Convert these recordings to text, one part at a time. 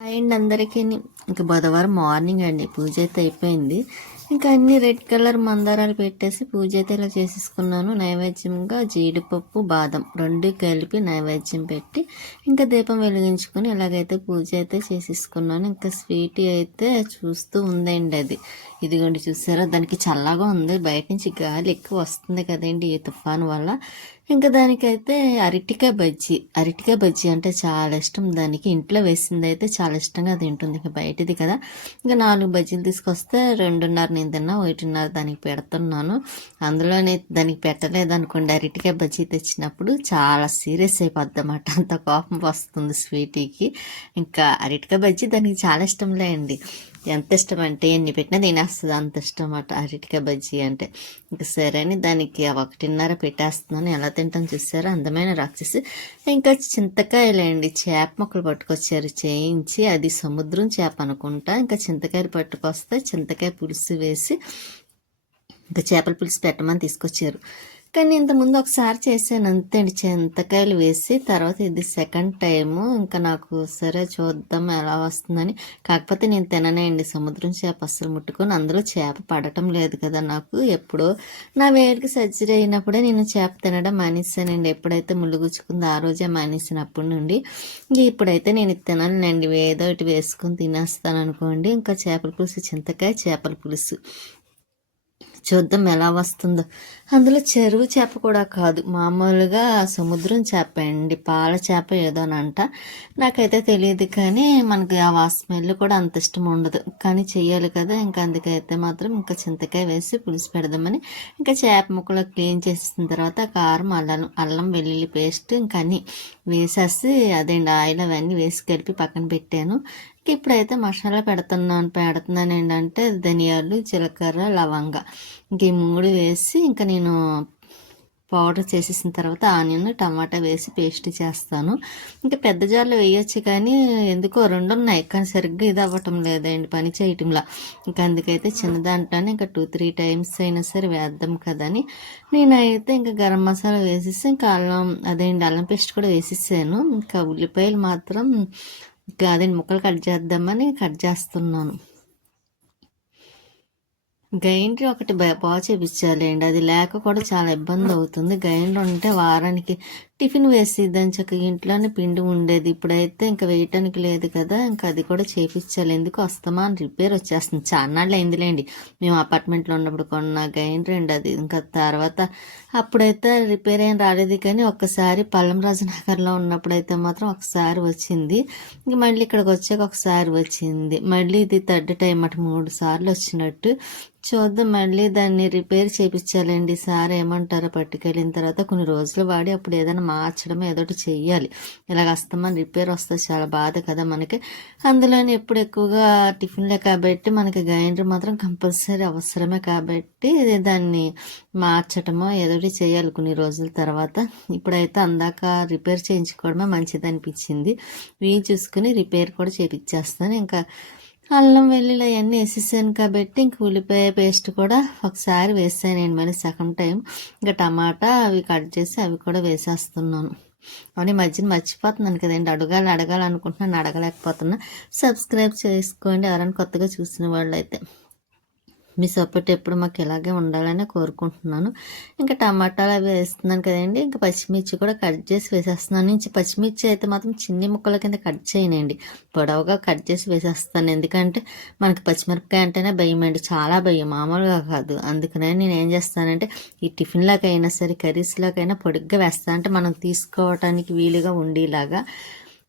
And అందరికీ ఇంకా బుధవారం మార్నింగ్ అండి. పూజ అయితే అయిపోయింది. ఇంకా అన్ని రెడ్ కలర్ మందారాలు పెట్టేసి పూజ అయితే ఇలా చేసేసుకున్నాను. నైవేద్యంగా జీడిపప్పు బాదం రెండు కలిపి నైవేద్యం పెట్టి ఇంకా దీపం వెలిగించుకొని ఇలాగైతే పూజ అయితే చేసేసుకున్నాను. ఇంకా స్వీట్ అయితే చూస్తూ ఉందండి అది. ఇదిగోండి చూసారా దానికి చల్లగా ఉంది. బయట నుంచి గాలి ఎక్కువ వస్తుంది కదండి ఈ తుఫాను వల్ల. ఇంకా దానికైతే అరటికాయ బజ్జీ. అరటికాయ బజ్జీ అంటే చాలా ఇష్టం. దానికి ఇంట్లో వేసింది అయితే చాలా ఇష్టంగా తింటుంది. ఇంకా బయటది కదా. ఇంకా నాలుగు బజ్జీలు తీసుకొస్తే రెండున్నర నేను తిన్నా ఒకటిన్నర దానికి పెడుతున్నాను. అందులోనే దానికి పెట్టలేదు అనుకోండి అరటికాయ బజ్జీ తెచ్చినప్పుడు చాలా సీరియస్ అయిపోద్ది అన్నమాట అంత కోపం వస్తుంది స్వీటీకి. ఇంకా అరటికాయ బజ్జీ దానికి చాలా ఇష్టంలే అండి. ఎంత ఇష్టం అంటే ఎన్ని పెట్టినా తినేస్తుంది. అంత ఇష్టం అన్నమాట అరటికాయ బజ్జీ అంటే. ఇంకా సరే అని దానికి ఒకటిన్నర పెట్టేస్తున్నాను. ఎలా తింటాం చూసారో? అందమైన రాక్షసి. ఇంకా చింతకాయలండి. చేప మొక్కలు పట్టుకొచ్చారు. చేయించి అది సముద్రం చేప అనుకుంటా. ఇంకా చింతకాయలు పట్టుకొస్తే చింతకాయ పులుసు వేసి ఇంకా చేపల పులుసు పెట్టమని తీసుకొచ్చారు. కానీ ఇంతకుముందు ఒకసారి చేశాను. అంతే అండి. చింతకాయలు వేసి తర్వాత ఇది సెకండ్ టైము ఇంకా నాకు సరే చూద్దాం ఎలా వస్తుందని. కాకపోతే నేను తిననండి సముద్రం చేప అస్సలు ముట్టుకొని. అందులో చేప పడటం లేదు కదా నాకు. ఎప్పుడో నా వేడికి సర్జరీ అయినప్పుడే నేను చేప తినడం మానేసానండి ఎప్పుడైతే ముళ్ళుగుచ్చుకుందో ఆ రోజే మానేసినప్పటి నుండి. ఇప్పుడైతే నేను తినాలండి ఏదో ఒకటి వేసుకొని తినేస్తాను అనుకోండి. ఇంకా చేపల పులుసు చింతకాయ చేపల పులుసు. చూద్దాం ఎలా వస్తుందో. అందులో చెరువు చేప కూడా కాదు. మామూలుగా సముద్రం చేప అండి. పాల చేప ఏదోనంట. నాకైతే తెలియదు కానీ మనకి ఆ స్మెల్ కూడా అంత ఇష్టం ఉండదు. కానీ చెయ్యాలి కదా. ఇంకా అందుకైతే మాత్రం ఇంకా చింతకాయ వేసి పులుసు పెడదామని ఇంకా చేప ముక్కలు క్లీన్ చేసిన తర్వాత కారం అల్లం అల్లం వెల్లుల్లి పేస్ట్ ఇంకా అన్నీ వేసేసి అదేంటి ఆయిల్ అవన్నీ వేసి కలిపి పక్కన పెట్టాను. ఇప్పుడైతే మసాలా పెడుతున్నాను. పెడుతున్నాను ఏంటంటే ధనియాలు జీలకర్ర లవంగ. ఇంక ఈ మూడు వేసి ఇంకా నేను పౌడర్ చేసేసిన తర్వాత ఆనియన్ టమాటా వేసి పేస్ట్ చేస్తాను. ఇంకా పెద్ద జార్లో వేయొచ్చు కానీ ఎందుకో రెండు ఉన్నాయి కానీ సరిగ్గా ఇది అవ్వటం లేదండి పని చేయటంలా. ఇంకా అందుకైతే చిన్నదాంట్లోనే ఇంకా టూ త్రీ టైమ్స్ అయినా సరే వేద్దాం కదని నేనైతే ఇంకా గరం మసాలా వేసేసి ఇంకా అల్లం అదేంటి అల్లం పేస్ట్ కూడా వేసేసాను. ఇంకా ఉల్లిపాయలు మాత్రం ఇంకా ముక్కలు కట్ చేద్దామని కట్ చేస్తున్నాను. గైండ్రీ ఒకటి బాగా చేపించాలండి అది లేక కూడా చాలా ఇబ్బంది అవుతుంది. గైండ్రీ ఉంటే వారానికి టిఫిన్ వేసి దాని చక్కగా. ఇంట్లోనే పిండి ఉండేది. ఇప్పుడైతే ఇంకా వేయటానికి లేదు కదా. ఇంకా అది కూడా చేపించాలి ఎందుకు? వస్తామా అని రిపేర్ వచ్చేస్తుంది. చాన్నాళ్ళు అయిందిలేండి. మేము అపార్ట్మెంట్లో ఉన్నప్పుడు కొన్నాక గ్రైండర్ అండి అది ఇంకా తర్వాత అప్పుడైతే రిపేర్ ఏం రాలేదు. కానీ ఒక్కసారి పల్లం రాజనగర్లో ఉన్నప్పుడైతే మాత్రం ఒకసారి వచ్చింది. ఇంక మళ్ళీ ఇక్కడికి వచ్చాక ఒకసారి వచ్చింది. మళ్ళీ ఇది థర్డ్ టైం అటు. మూడు సార్లు వచ్చినట్టు. చూద్దాం. మళ్ళీ దాన్ని రిపేర్ చేయించాలండి సార్ ఏమంటారో పట్టుకెళ్ళిన తర్వాత కొన్ని రోజులు వాడి అప్పుడు ఏదైనా మార్చడం ఏదోటి చెయ్యాలి. ఇలాగ అస్తమాన్ రిపేర్ వస్తే చాలా బాధ కదా మనకి. అందులోనే ఎప్పుడు ఎక్కువగా టిఫిన్లే కాబట్టి మనకి గ్రైండర్ మాత్రం కంపల్సరీ అవసరమే కాబట్టి దాన్ని మార్చటమో ఏదోటి చేయాలి కొన్ని రోజుల తర్వాత. ఇప్పుడైతే అందాక రిపేర్ చేయించుకోవడమే మంచిది అనిపించింది వీలు చూసుకుని రిపేర్ కూడా చేపించేస్తాను ఇంకా అల్లం వెల్లుల్లి అవన్నీ వేసేసాను కాబట్టి ఇంక ఉల్లిపాయ పేస్ట్ కూడా ఒకసారి వేసాను నేను మళ్ళీ సెకండ్ టైం ఇంకా టమాటా అవి కట్ చేసి అవి కూడా వేసేస్తున్నాను. అవన్నీ మధ్యన మర్చిపోతున్నాను కదండి. అడగాలి అడగాలి అనుకుంటున్నాను అడగలేకపోతున్నా. సబ్స్క్రైబ్ చేసుకోండి. ఎవరైనా కొత్తగా చూసిన వాళ్ళు అయితే మీ సపోర్ట్ ఎప్పుడు మాకు ఇలాగే ఉండాలని కోరుకుంటున్నాను. ఇంకా టమాటాలు అవి వేస్తున్నాను కదండి. ఇంకా పచ్చిమిర్చి కూడా కట్ చేసి వేసేస్తున్నాను. నుంచి పచ్చిమిర్చి అయితే మాత్రం చిన్ని ముక్కల కింద కట్ చేయనండి. పొడవుగా కట్ చేసి వేసేస్తాను. ఎందుకంటే మనకి పచ్చిమిరపకాయ అంటేనే భయం అండి. చాలా భయం. మామూలుగా కాదు. అందుకనే నేను ఏం చేస్తానంటే ఈ టిఫిన్లాకైనా సరే కర్రీస్లాకైనా పొడిగ్గా వేస్తాను అంటే మనం తీసుకోవటానికి వీలుగా ఉండేలాగా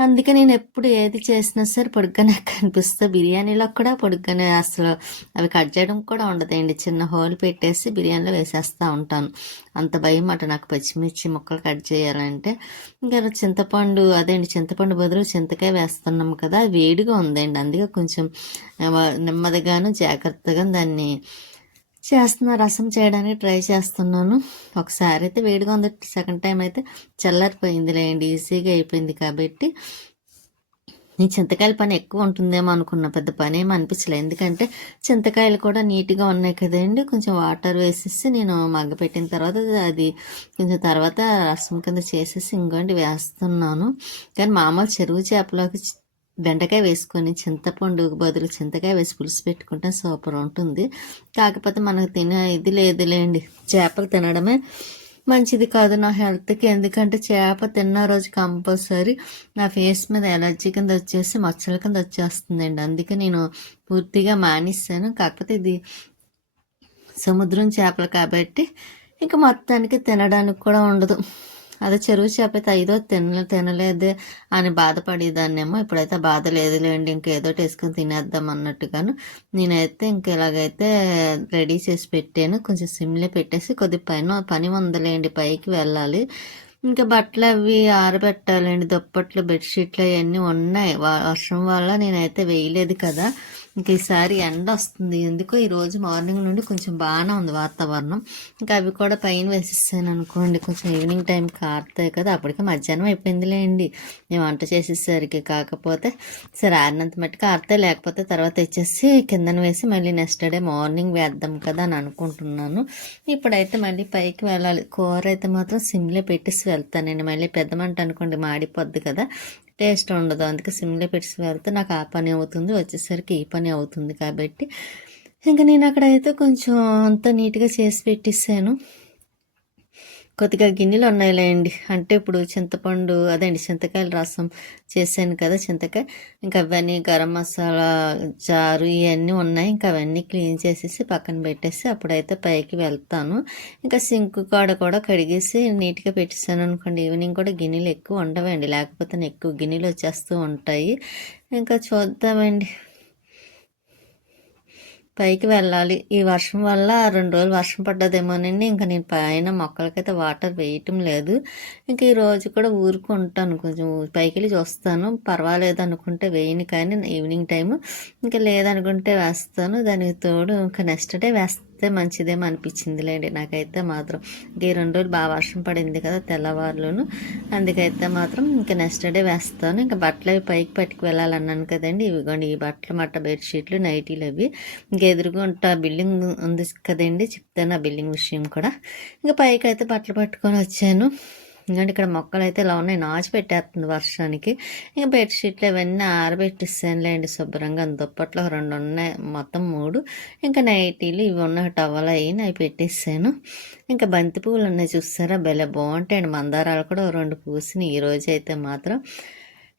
అందుకే నేను ఎప్పుడు ఏది చేసినా సరే పొడుగ్గానే కనిపిస్తా బిర్యానీలో కూడా పొడుగ్గానే అసలు అవి కట్ చేయడం కూడా ఉండదండి. చిన్న హోల్ పెట్టేసి బిర్యానీలో వేసేస్తూ ఉంటాను. అంత భయం అట నాకు పచ్చిమిర్చి ముక్కలు కట్ చేయాలంటే. ఇంకా చింతపండు అదేండి చింతపండు బదులు చింతకాయ వేస్తున్నాం కదా వేడిగా ఉందండి. అందుకే కొంచెం నెమ్మదిగాను జాగ్రత్తగా దాన్ని చేస్తున్న రసం చేయడానికి ట్రై చేస్తున్నాను. ఒకసారి అయితే వేడిగా ఉంది. సెకండ్ టైం అయితే చల్లారిపోయింది లేండి ఈజీగా అయిపోయింది కాబట్టి. ఈ చింతకాయల పని ఎక్కువ ఉంటుందేమో అనుకున్న పెద్ద పని ఏమో అనిపించలేదు. ఎందుకంటే చింతకాయలు కూడా నీట్గా ఉన్నాయి కదండి. కొంచెం వాటర్ వేసేసి నేను మగ్గపెట్టిన తర్వాత అది కొంచెం తర్వాత రసం కింద చేసేసి ఇంకోండి వేస్తున్నాను. కానీ మామూలు చెరువు చేపలోకి బెండకాయ వేసుకొని చింతపండు బదులు చింతకాయ వేసి పులుసు పెట్టుకుంటే సూపర్ ఉంటుంది. కాకపోతే మనకు తినే ఇది లేదులేండి. చేపలు తినడమే మంచిది కాదు నా హెల్త్కి. ఎందుకంటే చేప తిన్న రోజు కంపల్సరీ నా ఫేస్ మీద ఎలర్జీ కింద వచ్చేసి మచ్చల కింద వచ్చేస్తుందండి. అందుకే నేను పూర్తిగా మానేస్తాను కాకపోతే ఇది సముద్రం చేపలు కాబట్టి ఇంకా మొత్తానికి తినడానికి కూడా ఉండదు. అదే చెరువు చేప అయితే ఐదో తిన తినలేదే అని బాధపడేదాన్నేమో. ఇప్పుడైతే బాధ లేదులేండి ఇంకేదో వేసుకొని తినేద్దాం అన్నట్టుగాను. నేనైతే ఇంక ఇలాగైతే రెడీ చేసి పెట్టాను. కొంచెం సిమ్లే పెట్టేసి కొద్ది పైన పని ఉందలేండి పైకి వెళ్ళాలి. ఇంకా బట్టలు అవి ఆరబెట్టాలండి దుప్పట్లు బెడ్షీట్లు అవన్నీ ఉన్నాయి. వర్షం వల్ల నేనైతే వేయలేదు కదా. ఇంక ఈసారి ఎండ వస్తుంది. ఎందుకో ఈరోజు మార్నింగ్ నుండి కొంచెం బాగానే ఉంది వాతావరణం. ఇంకా అవి కూడా పైన వేసేసాను అనుకోండి. కొంచెం ఈవినింగ్ టైం కారుతాయి కదా అప్పటికే మధ్యాహ్నం అయిపోయిందిలేండి. నేను వంట చేసేసరికి కాకపోతే సరే ఆరినంత మట్టుకు ఆరుతాయి లేకపోతే తర్వాత ఇచ్చేసి కిందన వేసి మళ్ళీ నెక్స్ట్ డే మార్నింగ్ వేద్దాం కదా అని అనుకుంటున్నాను. ఇప్పుడైతే మళ్ళీ పైకి వెళ్ళాలి. కూర అయితే మాత్రం సిమ్లో పెట్టేసి వెళ్తానండి మళ్ళీ పెద్దమంట అనుకోండి మాడిపోద్ది కదా. టేస్ట్ ఉండదు. అందుకే సిమ్లో పెట్టి వెళ్తే నాకు ఆ పని అవుతుంది. వచ్చేసరికి ఈ పని అవుతుంది కాబట్టి. ఇంకా నేను అక్కడైతే కొంచెం అంత నీట్గా చేసి పెట్టేసాను. కొద్దిగా గిన్నెలు ఉన్నాయిలేండి అంటే ఇప్పుడు చింతపండు అదేండి చింతకాయల రసం చేశాను కదా చింతకాయ. ఇంకా అవన్నీ గరం మసాలా జారు ఇవన్నీ ఉన్నాయి. ఇంకా అవన్నీ క్లీన్ చేసేసి పక్కన పెట్టేసి అప్పుడైతే పైకి వెళ్తాను. ఇంకా సింక్ కాడ కూడా కడిగేసి నీట్గా పెట్టేసాను అనుకోండి. ఈవినింగ్ కూడా గిన్నెలు ఎక్కువ ఉండవండి. లేకపోతే ఎక్కువ గిన్నెలు వచ్చేస్తూ ఉంటాయి. ఇంకా చూద్దామండి. పైకి వెళ్ళాలి. ఈ వర్షం వల్ల రెండు రోజులు వర్షం పడ్డదేమోనండి ఇంకా నేను పైన మొక్కలకైతే వాటర్ వేయటం లేదు. ఇంకా ఈ రోజు కూడా ఊరుకుంటాను. కొంచెం పైకి వెళ్ళి చూస్తాను. పర్వాలేదు అనుకుంటే వేయని. కానీ ఈవినింగ్ టైము ఇంకా లేదనుకుంటే వేస్తాను. దానికి తోడు ఇంకా నెక్స్ట్ డే వేస్తాను వేస్తే మంచిదేమో అనిపించింది లేండి నాకైతే మాత్రం ఈ రెండు రోజులు బాగా వర్షం పడింది కదా తెల్లవారులోను. అందుకైతే మాత్రం ఇంకా నెక్స్ట్ డే వేస్తాను. ఇంకా బట్టలు అవి పైకి పట్టుకు వెళ్ళాలన్నాను కదండి. ఇవిగోండి ఈ బట్టలు మట్ట బెడ్షీట్లు నైటీలు అవి. ఇంకా ఎదురుగుంటా బిల్డింగ్ ఉంది కదండి. చెప్తాను ఆ బిల్డింగ్ విషయం కూడా. ఇంకా పైకి అయితే బట్టలు పట్టుకొని వచ్చాను. ఎందుకంటే ఇక్కడ మొక్కలు అయితే ఇలా ఉన్నాయి. నాచు పెట్టేస్తుంది వర్షానికి. ఇంకా బెడ్షీట్లు ఇవన్నీ ఆరబెట్టిస్తానులేండి శుభ్రంగా. దుప్పట్లో రెండు ఉన్నాయి. మొత్తం మూడు. ఇంకా నైటీలు ఇవి ఉన్న టవల్ అయ్యి అవి పెట్టేసాను. ఇంకా బంతి పువ్వులు ఉన్నాయి చూస్తారా భలే బాగుంటాయండి. మందారాలు కూడా రెండు పూసినాయి. ఈరోజు అయితే మాత్రం.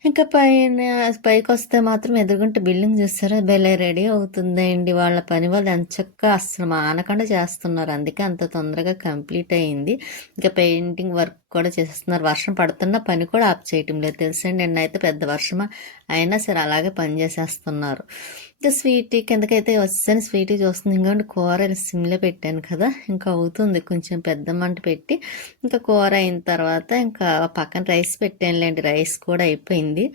ఇంకా పైన పైకి వస్తే మాత్రం ఎదురుగుంటే బిల్డింగ్ చూస్తారా భలే రెడీ అవుతుందండి. వాళ్ళ పని వాళ్ళు ఎంచక్క అసలు మానకుండా చేస్తున్నారు. అందుకే అంత తొందరగా కంప్లీట్ అయింది. ఇంకా పెయింటింగ్ వర్క్ కూడా చేస్తున్నారు వర్షం పడుతున్న పని కూడా ఆఫ్ చేయటం లేదు. తెలుసండి నిన్న అయితే పెద్ద వర్షం అయినా సరే అలాగే పని చేసేస్తున్నారు. ఇంకా స్వీట్ కిందకైతే వచ్చేసాను. స్వీట్ చూస్తుంది. ఇంకోటి కూర సిమ్లో పెట్టాను కదా. ఇంకా అవుతుంది. కొంచెం పెద్ద మంట పెట్టి ఇంకా కూర అయిన తర్వాత ఇంకా పక్కన రైస్ పెట్టానులేండి. రైస్ కూడా అయిపోయింది.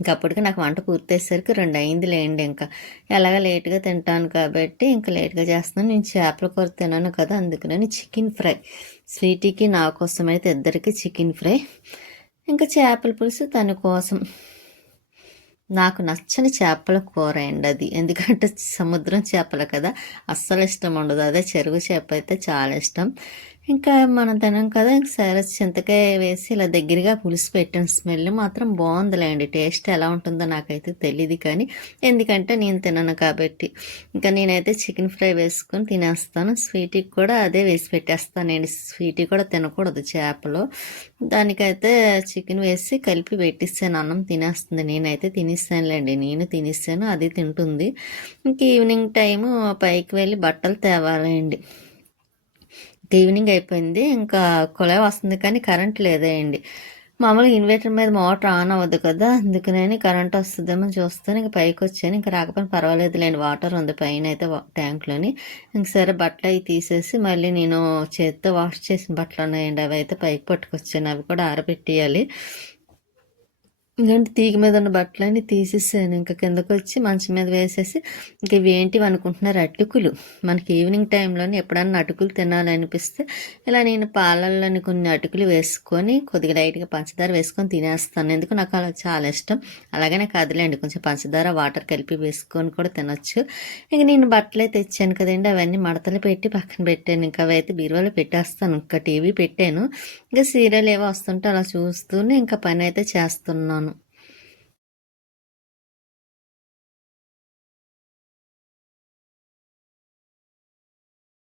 ఇంకా అప్పటికి నాకు వంట పూర్తయ్యేసరికి రెండు అయింది లేండి ఇంకా. ఎలాగ లేట్గా తింటాను కాబట్టి ఇంకా లేట్గా చేస్తున్నాను. నేను చేపల కూర తిన్నాను కదా. అందుకని చికెన్ ఫ్రై. స్వీటీకి నా కోసం అయితే ఇద్దరికి చికెన్ ఫ్రై ఇంకా చేపల పులుసు తన కోసం. నాకు నచ్చని చేపల కూర అండి అది. ఎందుకంటే సముద్రం చేపలు కదా అస్సలు ఇష్టం ఉండదు. అదే చెరువు చేప అయితే చాలా ఇష్టం. ఇంకా మనం తినం కదా ఇంక సరే చింతకాయ వేసి ఇలా దగ్గరగా పులుసు పెట్టిన. స్మెల్ మాత్రం బాగుందిలేండి. టేస్ట్ ఎలా ఉంటుందో నాకైతే తెలియదు కానీ ఎందుకంటే నేను తినను కాబట్టి. ఇంకా నేనైతే చికెన్ ఫ్రై వేసుకొని తినేస్తాను. స్వీట్కి కూడా అదే వేసి పెట్టేస్తానండి. స్వీటీ కూడా తినకూడదు చేపలు. దానికైతే చికెన్ వేసి కలిపి పెట్టిస్తాను అన్నం తినేస్తుంది. నేనైతే తినేస్తానులేండి నేను తినేస్తాను అది తింటుంది. ఇంక ఈవినింగ్ టైము పైకి వెళ్ళి బట్టలు తేవాలండి. ఈవినింగ్ అయిపోయింది. ఇంకా కుళాయి వస్తుంది కానీ కరెంట్ లేదేయండి మామూలుగా ఇన్వర్టర్ మీద మోటార్ ఆన్ అవ్వదు కదా అందుకనే కరెంట్ వస్తుందేమో చూస్తాను. ఇంక పైకి వచ్చాను. ఇంకా రాకపోయినా పర్వాలేదు లేని వాటర్ ఉంది పైన అయితే ట్యాంక్లోని. ఇంక సరే బట్టలు అవి తీసేసి మళ్ళీ నేను చేతితో వాష్ చేసిన బట్టలు ఉన్నాయండి. అవి అయితే పైకి పట్టుకొచ్చాను. అవి కూడా ఆరబెట్టేయాలి. ఇంకంటే? తీగ మీద ఉన్న బట్టలన్నీ తీసేసాను. ఇంకా కిందకు వచ్చి మంచం మీద వేసేసి ఇంక ఇవేంటివి అనుకుంటున్నారు? అటుకులు. మనకి ఈవినింగ్ టైంలోనే ఎప్పుడన్నా అటుకులు తినాలనిపిస్తే ఇలా నేను పాలల్లోని కొన్ని అటుకులు వేసుకొని కొద్దిగా లైట్గా పంచదార వేసుకొని తినేస్తాను. ఎందుకు? నాకు అలా చాలా ఇష్టం. అలాగే నాకు అదిలేండి. కొంచెం పంచదార వాటర్ కలిపి వేసుకొని కూడా తినొచ్చు. ఇంక నేను బట్టలు అయితే తెచ్చాను కదండి. అవన్నీ మడతలు పెట్టి పక్కన పెట్టాను. ఇంకా అవైతే బీరువాలో పెట్టేస్తాను. ఇంకా టీవీ పెట్టాను. ఇంకా సీరియల్ ఏవో వస్తుంటే అలా చూస్తూనే ఇంకా పని అయితే చేస్తున్నాను.